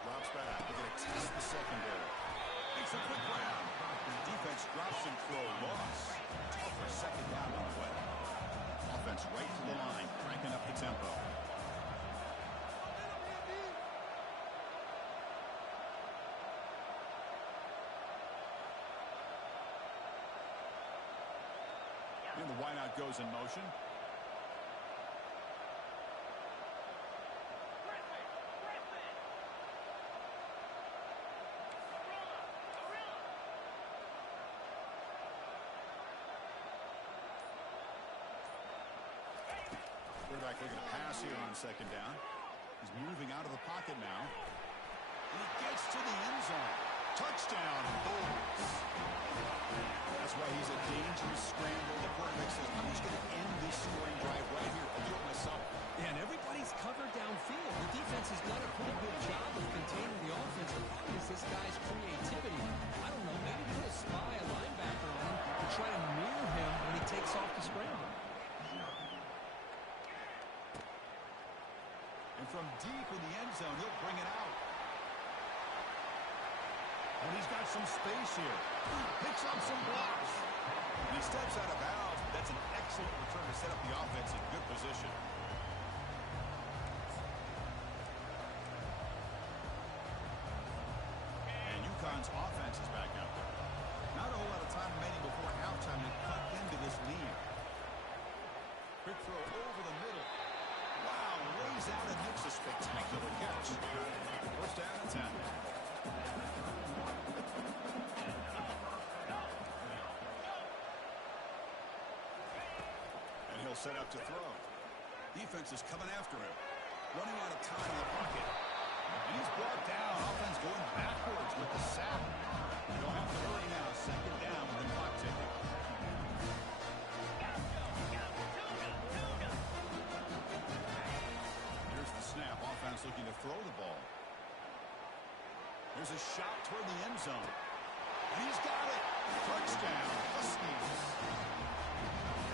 Drops back. They're going to test the secondary. Makes a quick grab. Defense drops him for a loss. Tougher second down on the way. Offense right to the line, cranking up the tempo. And the wideout goes in motion. Quarterback looking to pass here on second down. He's moving out of the pocket now. And he gets to the end zone. Touchdown, Bulls. That's why he's a dangerous scramble. The quarterback says, I'm just going to end this scoring drive right here. I'll do it myself. And everybody's covered downfield. The defense has done a pretty good job of containing the offense. The problem is this guy's creativity. I don't know, maybe put a spy, a linebacker on him, and try to mirror him when he takes off the scramble. And from deep in the end zone, he'll bring it out. And he's got some space here. Picks up some blocks. And he steps out of bounds. That's an excellent return to set up the offense in good position. And UConn's offense is back out there. Not a whole lot of time remaining before halftime to cut into this lead. Quick throw over the middle. Wow, lays out and makes a spectacular catch. First down and 10. And he'll set up to throw. Defense is coming after him. Running out of time in the pocket. And he's brought down. Offense going backwards with the sack. You don't have to worry now. Second down with the clock ticking. Snap. Offense looking to throw the ball. There's a shot toward the end zone. And he's got it. Touchdown. Huskies.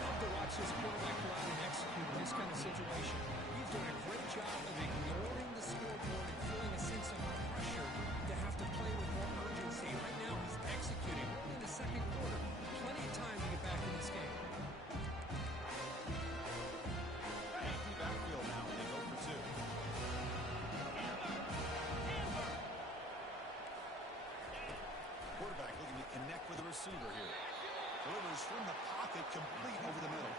Love to watch this quarterback go out and execute in this kind of situation. He's doing a great job of ignoring the scoreboard and feeling a sense of pressure to have to play with more urgency. Right now, he's executing. We're in the second quarter. Plenty of time to get back in this game. Empty backfield now, and they go for two. Quarterback looking to connect with the receiver here. Delivers from the pocket, complete over the middle.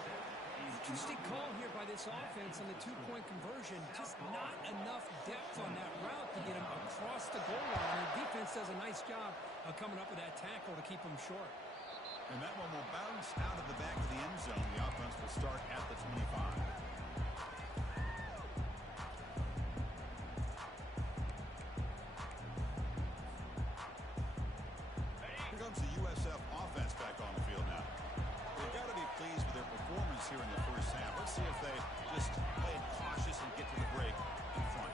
Interesting call here by this offense on the two-point conversion. Just not enough depth on that route to get him across the goal line. The defense does a nice job of coming up with that tackle to keep him short. And that one will bounce out of the back of the end zone. The offense will start at the 25. Comes the USF offense back on the field now. They've got to be pleased with their performance here in the first half. Let's see if they just play it cautious and get to the break in front.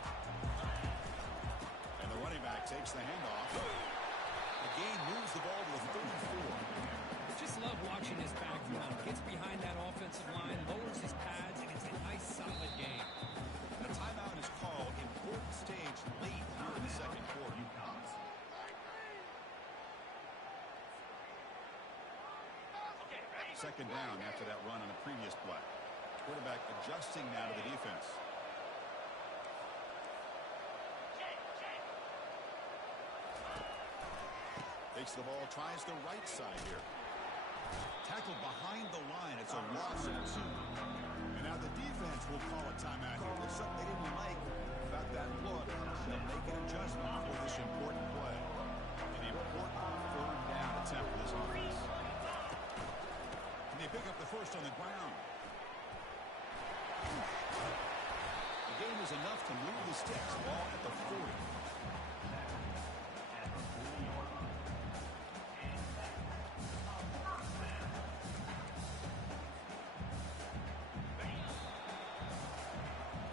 And the running back takes the handoff. The game moves the ball to a 34. Just love watching his backfield. Gets behind that offensive line, lowers his pads, and it's a nice, solid game. And a timeout is called. Important stage late here in the second quarter. Second down after that run on the previous play. Quarterback adjusting now to the defense. Takes the ball, tries the right side here. Tackled behind the line. It's a loss of two. And now the defense will call a timeout here. There's something they didn't like about that look. They'll make an adjustment for this important play. An important third down attempt for this offense. And they pick up the first on the ground. The game is enough to move the sticks. Ball at the 40.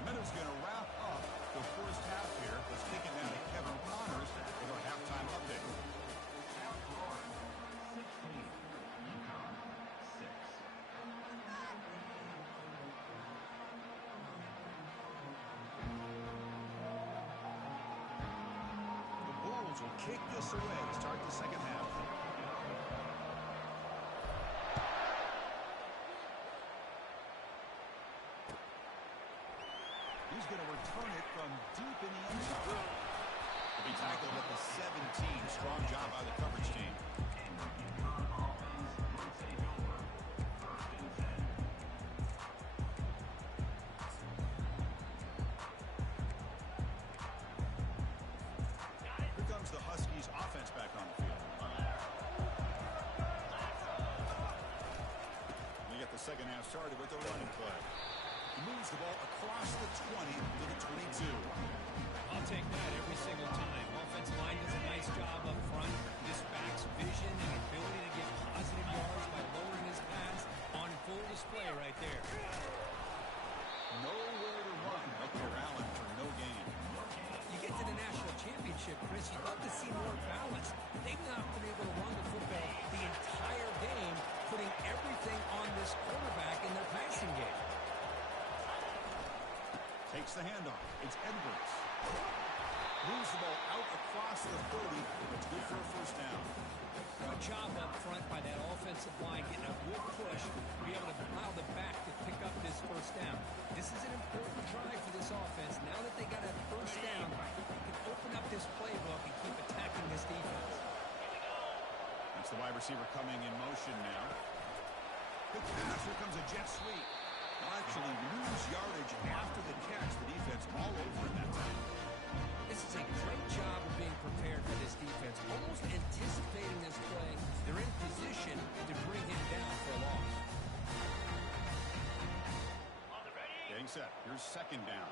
Minutes going to wrap up the first half here. Let's kick it down to Kevin Connors with our halftime update. defense will kick this away to start the second half. He's going to return it from deep in the end zone. He'll be tackled at the 17. Strong job by the coverage team. Here comes the Huskies offense back on the field. We get the second half started with a running play. He moves the ball across the 20 to the 22. I'll take that every single time. Offensive line does a nice job up front. This back's vision and ability to get positive yards by lowering his pass on full display right there. Nowhere to run. Up for Allen for no gain. You get to the national championship, Chris, you'd love to see more balance. They've not been able to run the football the entire game, putting everything on this quarterback in their passing game. Takes the handoff. It's Edwards. Moves the ball out across the 30. It's good for a first down. Good job up front by that offensive line, getting a good push to be able to allow the back to pick up this first down. This is an important drive for this offense. Now that they got a first down, they can open up this playbook and keep attacking this defense. That's the wide receiver coming in motion now. Good pass. Here comes a jet sweep. They'll actually lose yardage after the catch. The defense all over in that time. This is a great job of being prepared for this defense. Almost anticipating this play. They're in position to bring him down for a loss. Getting set. Here's second down.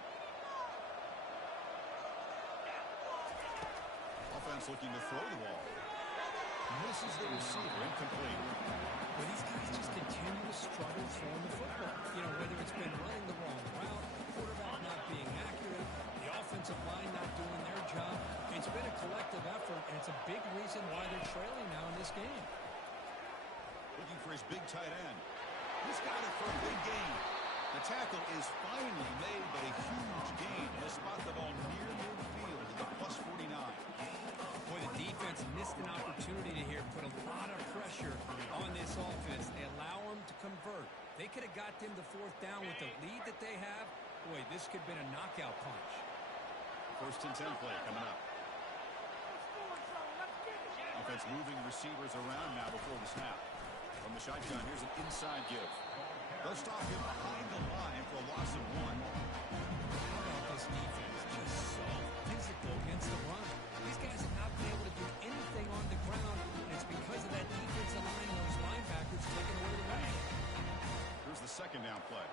Offense looking to throw the ball. Misses the receiver. Incomplete. Well, these guys just continue to struggle throwing the football. You know, whether it's been running the wrong route, quarterback not being accurate, the offensive line not doing their job. It's been a collective effort, and it's a big reason why they're trailing now in this game. Looking for his big tight end. He's got it for a big gain. The tackle is finally made, but a huge gain. He'll spot the ball near midfield at the plus 49. Boy, the defense missed an opportunity to here put a lot of pressure on this offense. They allow them to convert. They could have got them to fourth down with the lead that they have. Boy, this could have been a knockout punch. First and 10 play coming up. Offense moving receivers around now before the snap. From the shotgun, here's an inside give. They'll stop him behind the line for a loss of 1. How about this defense? Just so physical against the run. These guys have not been able to do anything on the ground, and it's because of that defensive line and those linebackers taking away the run. Here's the second down play.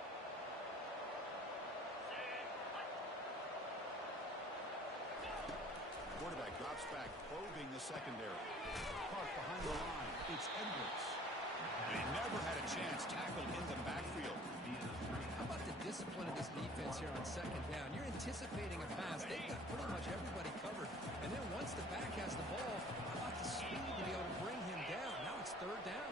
Quarterback drops back, probing the secondary. Caught behind the line. It's Edwards. They never had a chance tackled in the backfield. How about the discipline of this defense here on second down? You're anticipating a pass. They've got pretty much everybody covered. And then once the back has the ball, how about the speed to be able to bring him down? Now it's third down.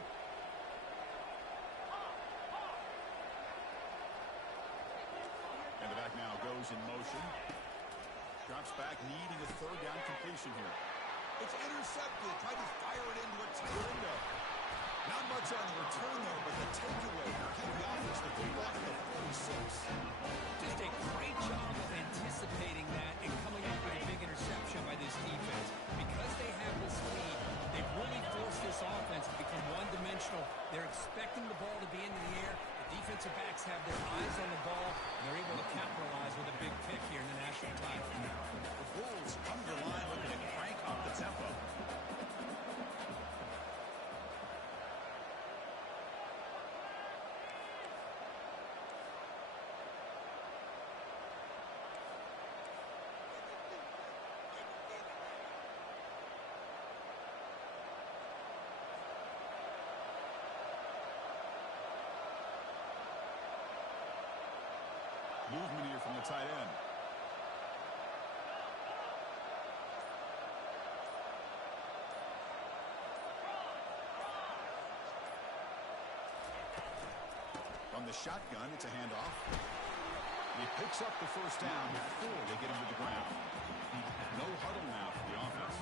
And the back now goes in motion. Drops back, needing a third down completion here. It's intercepted. Tried to fire it into a tight window. Not much on the return there, but the takeaway will give the offense the football at the 46. Just a great job of anticipating that and coming up with a big interception by this defense. Because they have this lead, they've really forced this offense to become one-dimensional. They're expecting the ball to be into the air. The defensive backs have their eyes on the ball, and they're able to capitalize with a big pick here in the national title. The Bulls come to the line looking to crank up the tempo. Movement here from the tight end. From the shotgun, it's a handoff. He picks up the first down before they get him to the ground. No huddle now for the offense.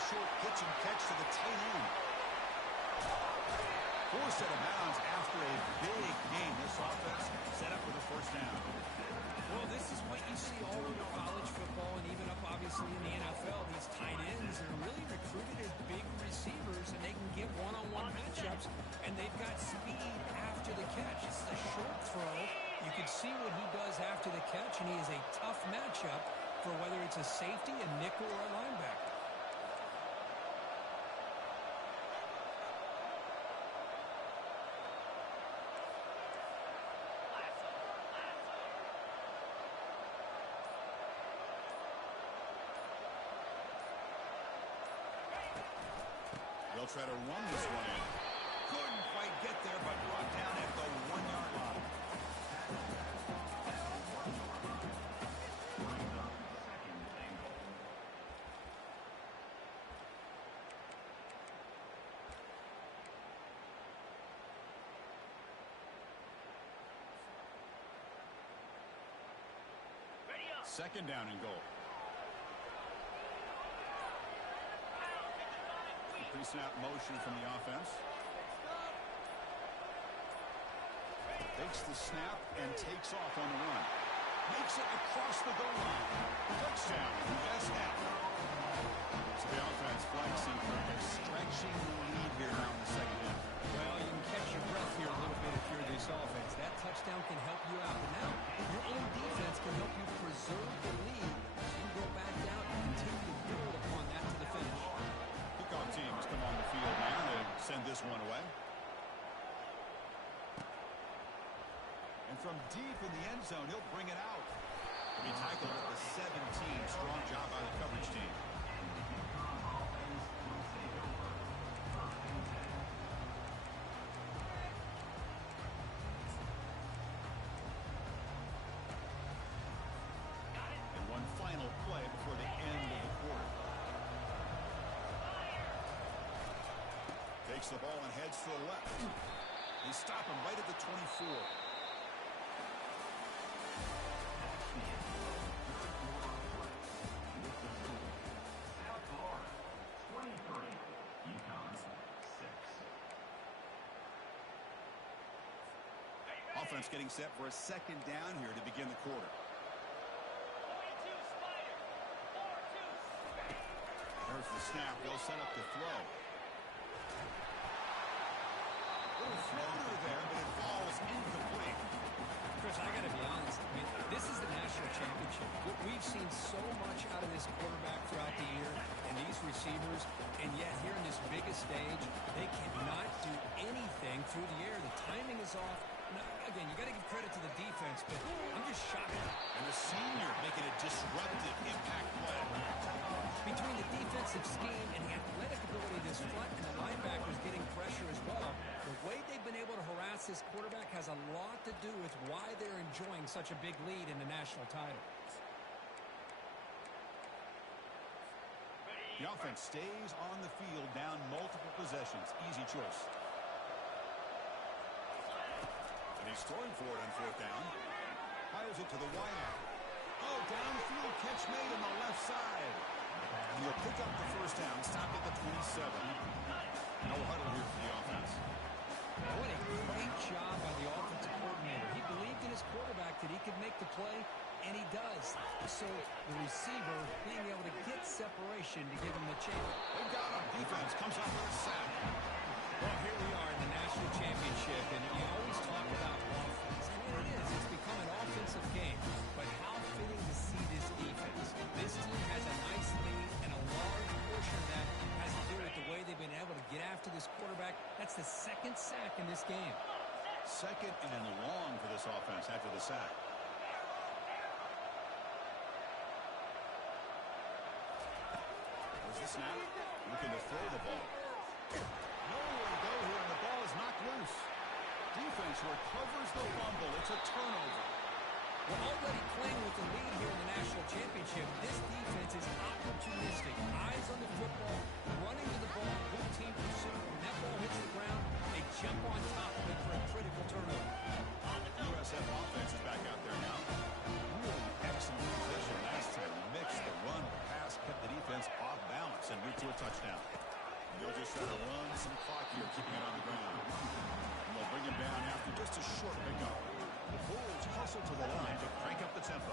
Short pitch and catch to the tight end. Forced out of bounds after a big game. This offense set up for the first down. Well, this is what you see all over college football and even up, obviously, in the NFL. These tight ends are really recruited as big receivers, and they can get one-on-one matchups, and they've got speed after the catch. This is a short throw. You can see what he does after the catch, and he is a tough matchup for whether it's a safety, a nickel, or a linebacker. They'll try to run this one in. Couldn't quite get there, but brought down at the 1-yard line. Second down and goal. Pre-snap motion from the offense. Takes the snap and takes off on the run. Makes it across the goal line. Touchdown, U.S. half. So the offense flexing, stretching the lead here now in the second half. Well, you can catch your breath here a little bit if you're this offense. That touchdown can help you out. But now, your own defense can help you preserve the lead. So you go back out and continue to build upon that to the finish. Kickoff team has come on the field now to send this one away. And from deep in the end zone, he'll bring it out. He'll be tackled at the 17. Strong job by the coverage team. And one final play before the end of the quarter. Takes the ball and heads to the left. They stop him right at the 24. Offense getting set for a second down here to begin the quarter. There's the snap. They'll set up the throw. Little floater there, but it falls incomplete. Chris, I got to be honest. I mean, this is the national championship. We've seen so much out of this quarterback throughout the year and these receivers, and yet here in this biggest stage, they cannot do anything through the air. The timing is off. Now, again, you got to give credit to the defense, but I'm just shocked. And the senior making a disruptive impact play. Between the defensive scheme and the athletic ability of this front and the linebackers getting pressure as well, the way they've been able to harass this quarterback has a lot to do with why they're enjoying such a big lead in the national title. The offense stays on the field, down multiple possessions. Easy choice. And he's throwing for it on fourth down. Fires it to the wide. Oh, downfield catch made on the left side. And he'll pick up the first down, stop at the 27. No huddle here for the offense. What a great job by the offensive coordinator. He believed in his quarterback that he could make the play, and he does. So the receiver being able to get separation to give him the chance. They've got him. Defense comes up with a sack. Well, here we are in the national championship, and you always talk about offense. I mean, it is. It's become an offensive game. But how fitting to see this defense. This team has a nice lead, and a large portion of that has to do with the way they've been able to get after this quarterback in this game. Second and long for this offense after the sack. There's the snap. Looking to throw the ball. Nowhere to go here, and the ball is knocked loose. Defense recovers the fumble. It's a turnover. We're already playing with the lead here in the national championship. This defense is opportunistic. Eyes on the football, running to the ball, good team pursuit. When that ball hits the ground, they jump on top of it for a critical turnover. USF offense is back out there now. Really excellent position last time. The mix, the run, the pass kept the defense off balance and moved to a touchdown. They'll just try to run some clock here, keeping it on the ground. And they'll bring him down after just a short pickup. The Bulls hustle to the line to crank up the tempo.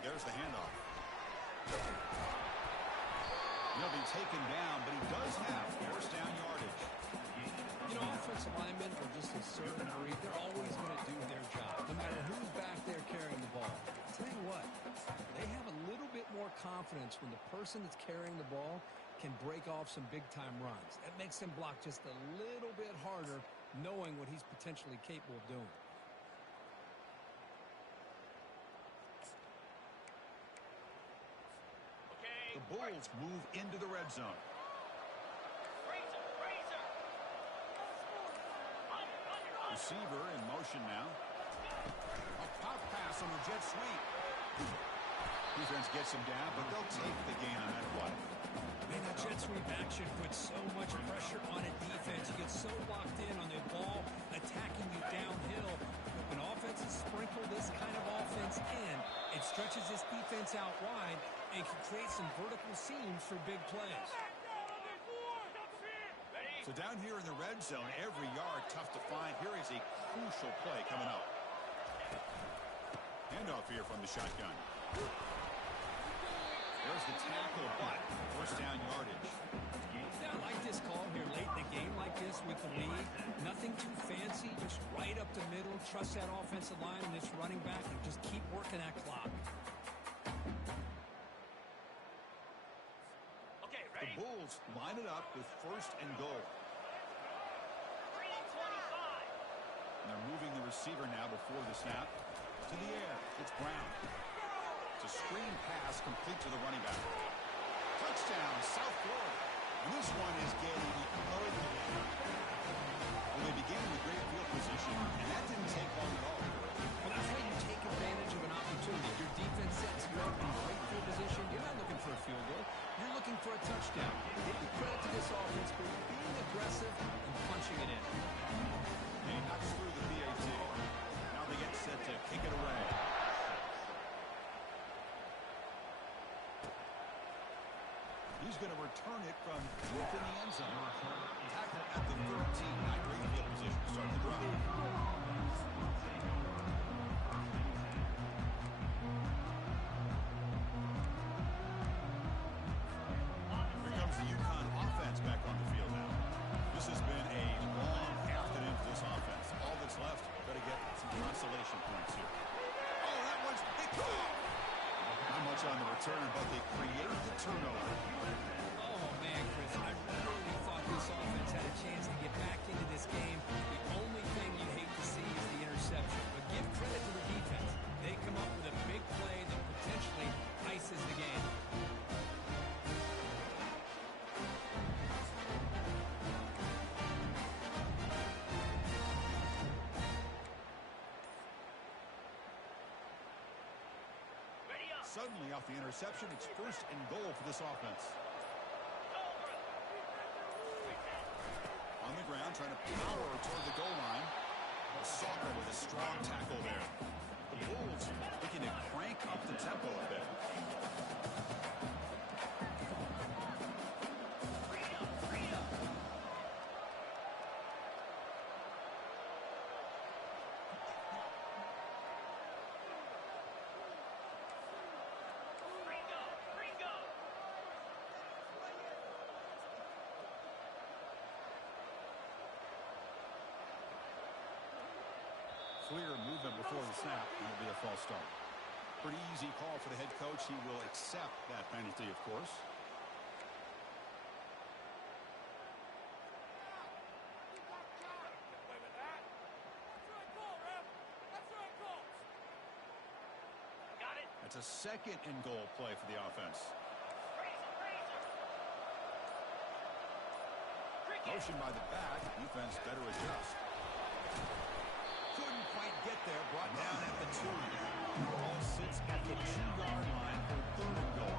There's the handoff. He'll be taken down, but he does have first down yardage. You know, offensive linemen are just a certain breed. They're always going to do their job, no matter who's back there carrying the ball. I'll tell you what, they have a little bit more confidence when the person that's carrying the ball can break off some big-time runs. That makes them block just a little bit harder, knowing what he's potentially capable of doing. The Bulls move into the red zone. Receiver in motion now. A pop pass on the jet sweep. Defense gets him down, but they'll take the gain on that play. Man, that jet sweep action puts so much pressure on a defense. You get so locked in on the ball attacking you downhill. When offenses sprinkle this kind of offense in, it stretches this defense out wide and can create some vertical seams for big plays. So down here in the red zone, every yard tough to find. Here is a crucial play coming up. Handoff here from the shotgun. There's the tackle, but first down yardage. Yeah, I like this call here late in the game like this with the lead. Nothing too fancy, just right up the middle. Trust that offensive line and this running back and just keep working that clock. The Bulls line it up with first and goal. And they're moving the receiver now before the snap. To the air. It's Brown. It's a screen pass complete to the running back. Touchdown, South Florida. And this one is getting ugly. Well, they began with great field position, and that didn't take long at all. Well, that's how you take advantage of an opportunity. Your defense sets you up in great field position. You're not looking for a field goal. You're looking for a touchdown. Give the credit to this offense for being aggressive and punching it in. He knocks through the PAT. Now they get set to kick it away. He's going to return it from within the end zone. Tackle at the 13. Not great field position to start the drive. Here comes the UConn offense back on the field now. This has been a long afternoon for this offense. All that's left, got to get some consolation points here. Oh, that one's picked off. Not much on the return, but they created the turnover. Oh, man, Chris, I really thought this offense had a chance to get back into this game. The only thing you hate to see is the interception. But give credit to the defense. They come up with a big play that potentially ices the game. Suddenly, off the interception, it's first and goal for this offense. On the ground, trying to power toward the goal line. Soccer with a strong tackle there. The Bulls looking to crank up the tempo a bit. clear movement before the snap, and it'll be a false start. Pretty easy call for the head coach. He will accept that penalty, of course. It's a second and goal play for the offense. Motion by the back. Defense better adjust. Couldn't quite get there. Brought down at the 2. Ball sits at the 2-yard line for third and goal.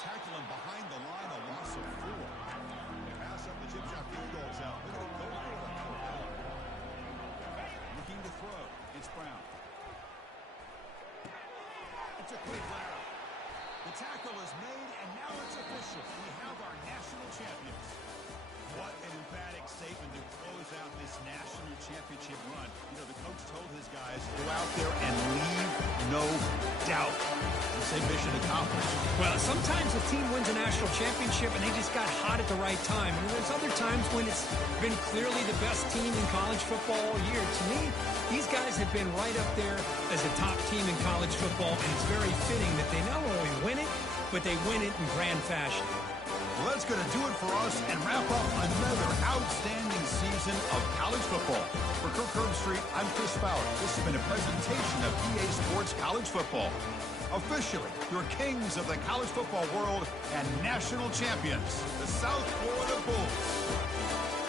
Tackle him behind the line, a loss of 4. They pass up the chip shot field goal zone. They're going to go for it. Looking to throw. It's Brown. It's a quick lateral. The tackle is made, and now it's official. We have our national champions. What an emphatic statement to close out this national championship run. You know, the coach told his guys, go out there and leave no doubt. And say mission accomplished. Well, sometimes a team wins a national championship and they just got hot at the right time. And there's other times when it's been clearly the best team in college football all year. To me, these guys have been right up there as a top team in college football, and it's very fitting that they not only win it, but they win it in grand fashion. Well, that's going to do it for us and wrap up another outstanding season of college football. For Kirk Herbstreit, I'm Chris Fowler. This has been a presentation of EA Sports College Football. Officially, your kings of the college football world and national champions, the South Florida Bulls.